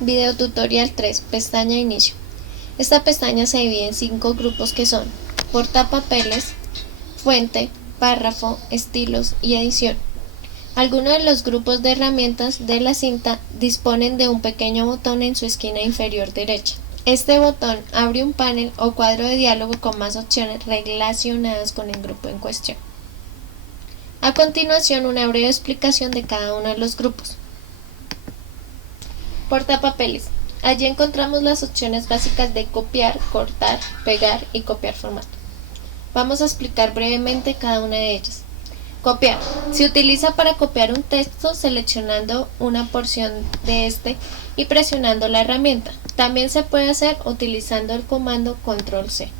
Video tutorial 3, pestaña inicio. Esta pestaña se divide en 5 grupos que son portapapeles, fuente, párrafo, estilos y edición. Algunos de los grupos de herramientas de la cinta disponen de un pequeño botón en su esquina inferior derecha. Este botón abre un panel o cuadro de diálogo con más opciones relacionadas con el grupo en cuestión. A continuación, una breve explicación de cada uno de los grupos. Portapapeles. Allí encontramos las opciones básicas de copiar, cortar, pegar y copiar formato. Vamos a explicar brevemente cada una de ellas. Copiar. Se utiliza para copiar un texto seleccionando una porción de este y presionando la herramienta. También se puede hacer utilizando el comando Control+C.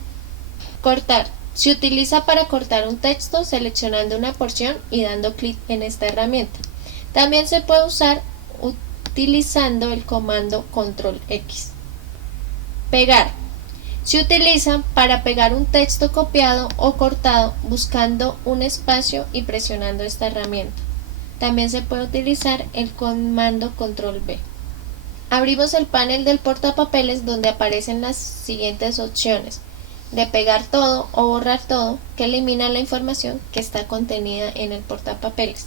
Cortar. Se utiliza para cortar un texto seleccionando una porción y dando clic en esta herramienta. También se puede usar utilizando el comando Control+X. Pegar. Se utiliza para pegar un texto copiado o cortado buscando un espacio y presionando esta herramienta. También se puede utilizar el comando Control+V. Abrimos el panel del portapapeles donde aparecen las siguientes opciones: de pegar todo o borrar todo, que elimina la información que está contenida en el portapapeles.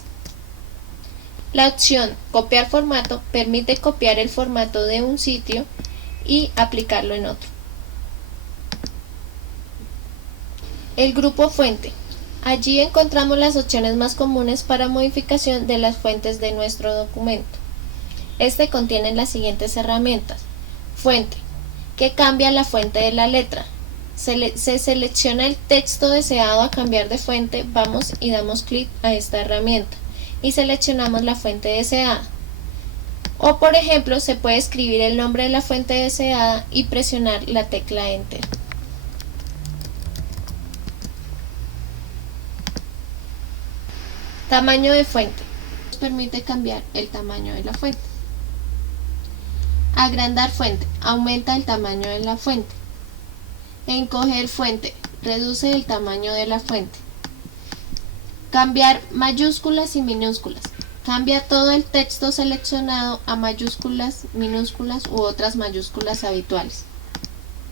La opción copiar formato permite copiar el formato de un sitio y aplicarlo en otro. El grupo fuente. Allí encontramos las opciones más comunes para modificación de las fuentes de nuestro documento. Este contiene las siguientes herramientas. Fuente, que cambia la fuente de la letra. Se selecciona el texto deseado a cambiar de fuente, vamos y damos clic a esta herramienta y seleccionamos la fuente deseada. O por ejemplo, se puede escribir el nombre de la fuente deseada y presionar la tecla Enter. Tamaño de fuente. Nos permite cambiar el tamaño de la fuente. Agrandar fuente. Aumenta el tamaño de la fuente. Encoger fuente. Reduce el tamaño de la fuente. Cambiar mayúsculas y minúsculas. Cambia todo el texto seleccionado a mayúsculas, minúsculas u otras mayúsculas habituales.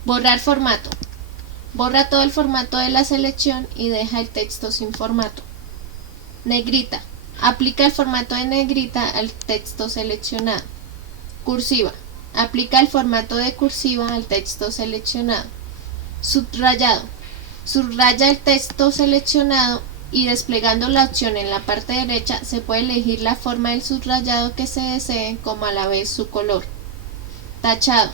Borrar formato. Borra todo el formato de la selección y deja el texto sin formato. Negrita. Aplica el formato de negrita al texto seleccionado. Cursiva. Aplica el formato de cursiva al texto seleccionado. Subrayado. Subraya el texto seleccionado y desplegando la opción en la parte derecha se puede elegir la forma del subrayado que se desee como a la vez su color. Tachado.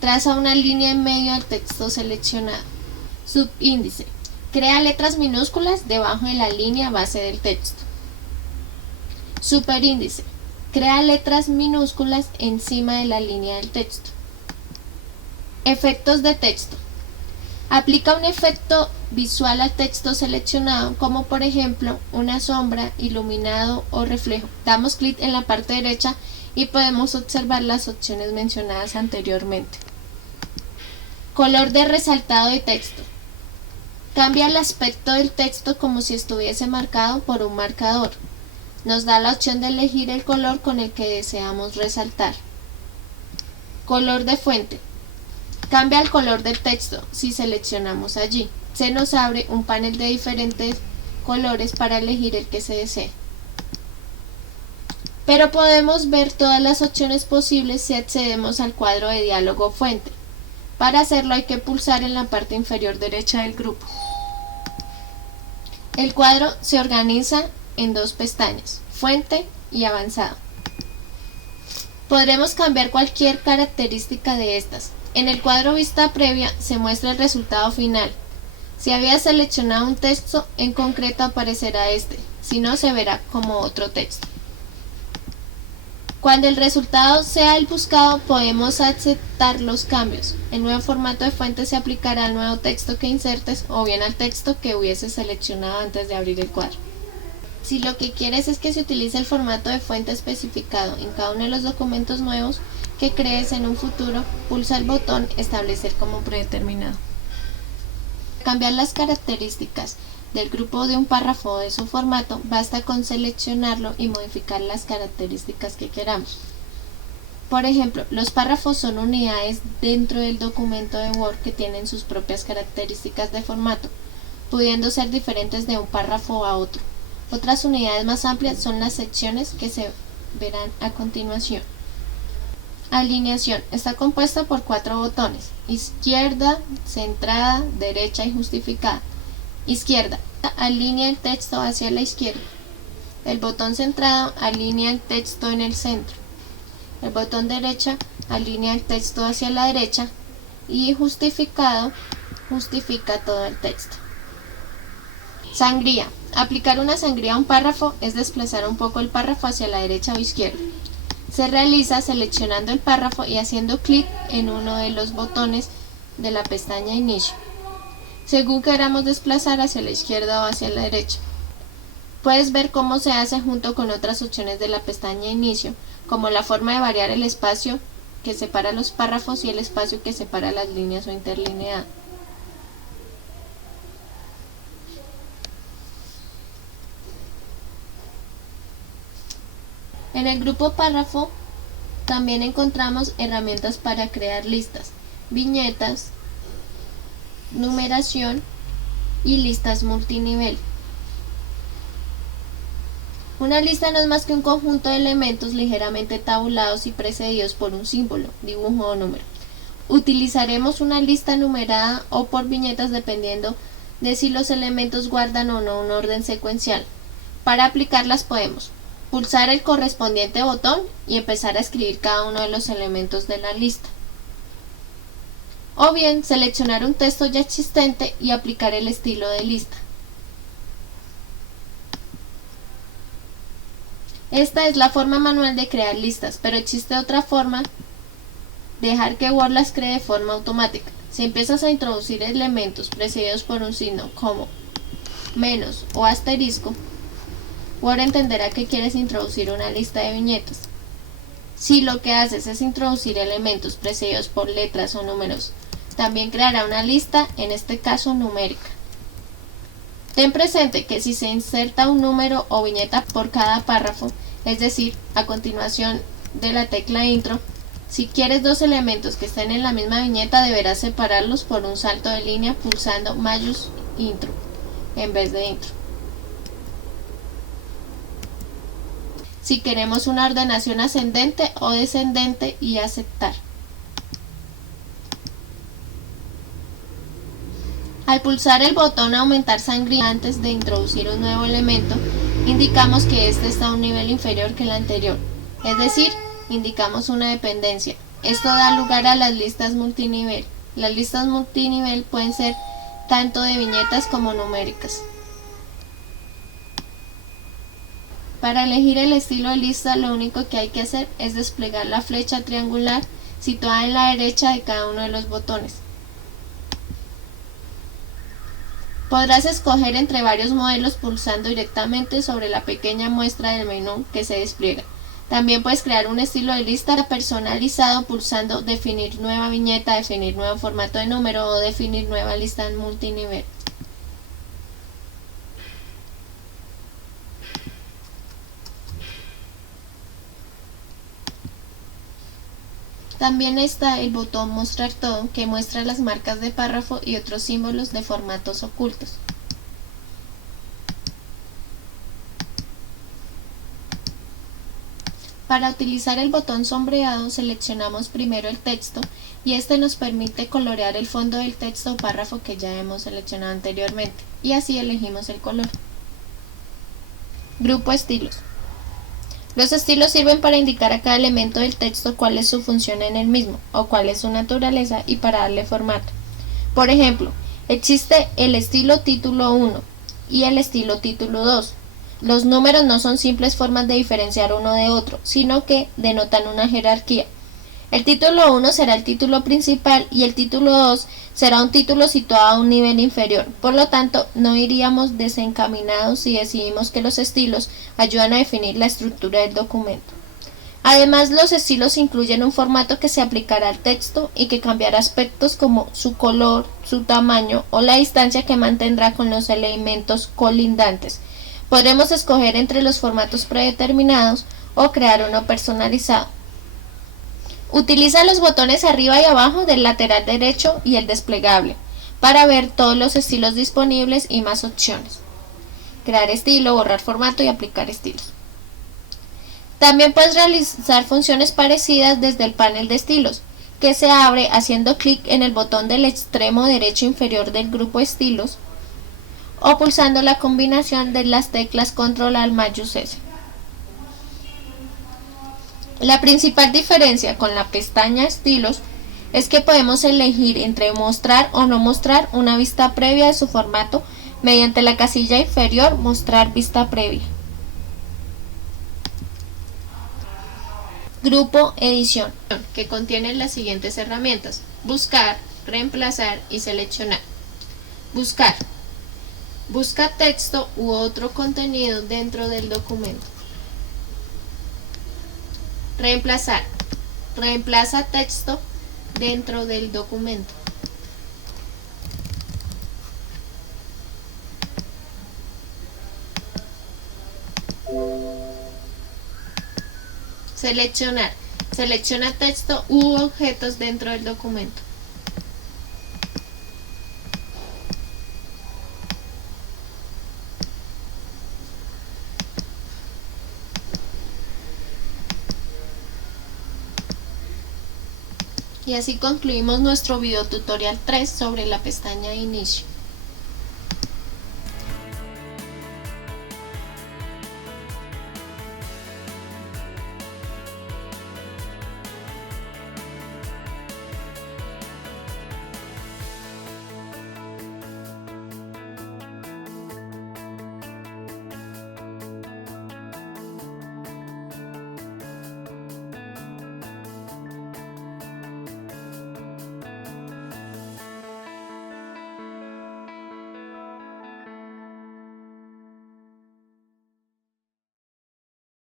Traza una línea en medio del texto seleccionado. Subíndice. Crea letras minúsculas debajo de la línea base del texto. Superíndice. Crea letras minúsculas encima de la línea del texto. Efectos de texto. Aplica un efecto visual al texto seleccionado, como por ejemplo una sombra, iluminado o reflejo. Damos clic en la parte derecha y podemos observar las opciones mencionadas anteriormente. Color de resaltado de texto. Cambia el aspecto del texto como si estuviese marcado por un marcador. Nos da la opción de elegir el color con el que deseamos resaltar. Color de fuente. Cambia el color del texto si seleccionamos allí. Se nos abre un panel de diferentes colores para elegir el que se desee. Pero podemos ver todas las opciones posibles si accedemos al cuadro de diálogo fuente. Para hacerlo hay que pulsar en la parte inferior derecha del grupo. El cuadro se organiza en dos pestañas, fuente y avanzado. Podremos cambiar cualquier característica de estas. En el cuadro vista previa se muestra el resultado final. Si había seleccionado un texto en concreto aparecerá este, si no se verá como otro texto. Cuando el resultado sea el buscado podemos aceptar los cambios. El nuevo formato de fuente se aplicará al nuevo texto que insertes o bien al texto que hubiese seleccionado antes de abrir el cuadro. Si lo que quieres es que se utilice el formato de fuente especificado en cada uno de los documentos nuevos que crees en un futuro, pulsa el botón Establecer como predeterminado. Para cambiar las características del grupo de un párrafo o de su formato, basta con seleccionarlo y modificar las características que queramos. Por ejemplo, los párrafos son unidades dentro del documento de Word que tienen sus propias características de formato, pudiendo ser diferentes de un párrafo a otro. Otras unidades más amplias son las secciones que se verán a continuación. Alineación. Está compuesta por 4 botones: izquierda, centrada, derecha y justificada. Izquierda. Alinea el texto hacia la izquierda. El botón centrado alinea el texto en el centro. El botón derecha alinea el texto hacia la derecha. Y justificado justifica todo el texto. Sangría. Aplicar una sangría a un párrafo es desplazar un poco el párrafo hacia la derecha o izquierda. Se realiza seleccionando el párrafo y haciendo clic en uno de los botones de la pestaña Inicio, según queramos desplazar hacia la izquierda o hacia la derecha. Puedes ver cómo se hace junto con otras opciones de la pestaña Inicio, como la forma de variar el espacio que separa los párrafos y el espacio que separa las líneas o interlineado. En el grupo párrafo también encontramos herramientas para crear listas, viñetas, numeración y listas multinivel. Una lista no es más que un conjunto de elementos ligeramente tabulados y precedidos por un símbolo, dibujo o número. Utilizaremos una lista numerada o por viñetas dependiendo de si los elementos guardan o no un orden secuencial. Para aplicarlas podemos pulsar el correspondiente botón y empezar a escribir cada uno de los elementos de la lista. O bien seleccionar un texto ya existente y aplicar el estilo de lista. Esta es la forma manual de crear listas, pero existe otra forma: dejar que Word las cree de forma automática. Si empiezas a introducir elementos precedidos por un signo como menos o asterisco, Word entenderá que quieres introducir una lista de viñetas. Si lo que haces es introducir elementos precedidos por letras o números, también creará una lista, en este caso numérica. Ten presente que si se inserta un número o viñeta por cada párrafo, es decir, a continuación de la tecla Intro, si quieres 2 elementos que estén en la misma viñeta, deberás separarlos por un salto de línea pulsando mayús Intro en vez de Intro. Si queremos una ordenación ascendente o descendente, y aceptar. Al pulsar el botón aumentar sangría antes de introducir un nuevo elemento, indicamos que este está a un nivel inferior que el anterior, es decir, indicamos una dependencia. Esto da lugar a las listas multinivel. Las listas multinivel pueden ser tanto de viñetas como numéricas. Para elegir el estilo de lista, lo único que hay que hacer es desplegar la flecha triangular situada en la derecha de cada uno de los botones. Podrás escoger entre varios modelos pulsando directamente sobre la pequeña muestra del menú que se despliega. También puedes crear un estilo de lista personalizado pulsando definir nueva viñeta, definir nuevo formato de número o definir nueva lista en multinivel. También está el botón Mostrar todo, que muestra las marcas de párrafo y otros símbolos de formatos ocultos. Para utilizar el botón sombreado, seleccionamos primero el texto y este nos permite colorear el fondo del texto o párrafo que ya hemos seleccionado anteriormente, y así elegimos el color. Grupo Estilos. Los estilos sirven para indicar a cada elemento del texto cuál es su función en el mismo, o cuál es su naturaleza, y para darle formato. Por ejemplo, existe el estilo título 1 y el estilo título 2. Los números no son simples formas de diferenciar uno de otro, sino que denotan una jerarquía. El título 1 será el título principal y el título 2 será un título situado a un nivel inferior. Por lo tanto, no iríamos desencaminados si decidimos que los estilos ayudan a definir la estructura del documento. Además, los estilos incluyen un formato que se aplicará al texto y que cambiará aspectos como su color, su tamaño o la distancia que mantendrá con los elementos colindantes. Podremos escoger entre los formatos predeterminados o crear uno personalizado. Utiliza los botones arriba y abajo del lateral derecho y el desplegable para ver todos los estilos disponibles y más opciones. Crear estilo, borrar formato y aplicar estilos. También puedes realizar funciones parecidas desde el panel de estilos, que se abre haciendo clic en el botón del extremo derecho inferior del grupo estilos o pulsando la combinación de las teclas Control Alt mayús S. La principal diferencia con la pestaña Estilos es que podemos elegir entre mostrar o no mostrar una vista previa de su formato mediante la casilla inferior Mostrar vista previa. Grupo Edición, que contiene las siguientes herramientas: buscar, reemplazar y seleccionar. Buscar. Busca texto u otro contenido dentro del documento. Reemplazar. Reemplaza texto dentro del documento. Seleccionar. Selecciona texto u objetos dentro del documento. Y así concluimos nuestro video tutorial 3 sobre la pestaña de inicio.